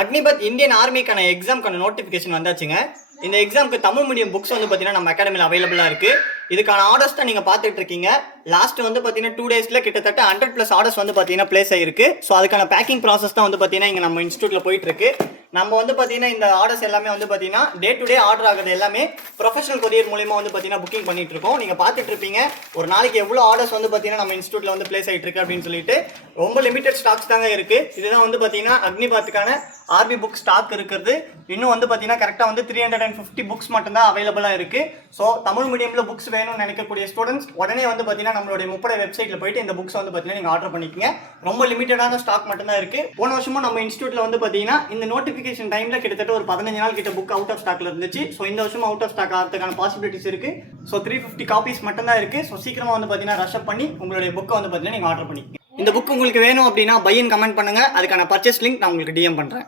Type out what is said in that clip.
Agnipath Indian ஆர்மிக்கான எக்ஸாம்க்கான notification வந்தாச்சுங்க. இந்த எக்ஸாமுக்கு தமிழ் மீடியம் புக்ஸ் வந்து பார்த்தீங்கன்னா நம்ம அகாடமியில் அவைலபிளாக இருக்குது. இதுக்கான ஆர்டர்ஸ் தான் நீங்கள் பார்த்துட்டு இருக்கீங்க. லாஸ்ட் வந்து பார்த்தீங்கன்னா 2 டேஸில் கிட்டத்தட்ட 100+ ஆர்டர்ஸ் வந்து பார்த்தீங்கன்னா பிளேஸ் ஆகிருக்கு. ஸோ அதுக்கான பேக்கிங் ப்ராசஸ் தான் வந்து பார்த்தீங்கன்னா இங்கே நம்ம இன்ஸ்டியூட்டில் போயிட்டு இருக்கு. நம்ம வந்து பார்த்தீங்கன்னா இந்த ஆர்டர்ஸ் எல்லாமே வந்து பார்த்தீங்கன்னா டே டு டே ஆர்டர் ஆகுது எல்லாமே ப்ரொஃபஷனல் கொரியர் மூலியமா வந்து பார்த்தீங்கன்னா புக்கிங் பண்ணிட்டு இருக்கோம். நீங்கள் பார்த்துட்டு இருப்பீங்க ஒரு நாளைக்கு எவ்வளோ ஆர்டர்ஸ் வந்து பார்த்தீங்கன்னா நம்ம இன்ஸ்டியூட்டில் வந்து பிளேஸ் ஆகிட்டு இருக்கு அப்படின்னு சொல்லிட்டு. ரொம்ப லிமிடெட் ஸ்டாக்ஸ் தாங்க இருக்கு. இதுதான் வந்து பார்த்தீங்கன்னா அக்னிபாத்துக்கான ஆர்பி புக் ஸ்டாக் இருக்கிறது. இன்னும் வந்து பார்த்தீங்கன்னா கரெக்டாக வந்து 350 புக்ஸ் மட்டும்தான் அவைலபிளாக இருக்கு. ஸோ தமிழ் மீடியமில் புக்ஸ் வேணும்னு நினைக்கக்கூடிய ஸ்டூடெண்ட்ஸ் உடனே வந்து பார்த்தீங்கன்னா நம்மளுடைய முப்படை வெப்சைட்டில் போயிட்டு இந்த புக்ஸ் வந்து பார்த்தீங்கன்னா நீங்கள் ஆர்டர் பண்ணிக்கங்க. ரொம்ப லிமிட்டடான ஸ்டாக் மட்டும்தான் இருக்கு. போன வருஷமும் நம்ம இன்ஸ்டியூட்டில் வந்து பார்த்தீங்கன்னா இந்த நோட்டிஃபிகேஷன் டைமில் கிட்டத்தட்ட ஒரு 15 நாள் கிட்ட புக் அவுட் ஆஃப் ஸ்டாக்ல இருந்துச்சு. ஸோ இந்த வருஷம் அவுட் ஆஃப் ஸ்டாக் ஆகிறதுக்கான பாசிபிலிட்டிஸ் இருக்கு. ஸோ 350 காப்பீஸ் மட்டும்தான் இருக்கு. ஸோ சீக்கிரமாக வந்து பார்த்தீங்கன்னா ரஷ் அப் பண்ணி உங்களுடைய புக்கை வந்து பார்த்தீங்கன்னா நீங்கள் ஆர்டர் பண்ணிக்கங்க. இந்த புக் உங்களுக்கு வேணும் அப்படின்னா பை அண்ட் கமெண்ட் பண்ணுங்க. அதுக்கான பர்ச்சேஸ் லிங்க் நான் உங்களுக்கு டிஎம் பண்ணுறேன்.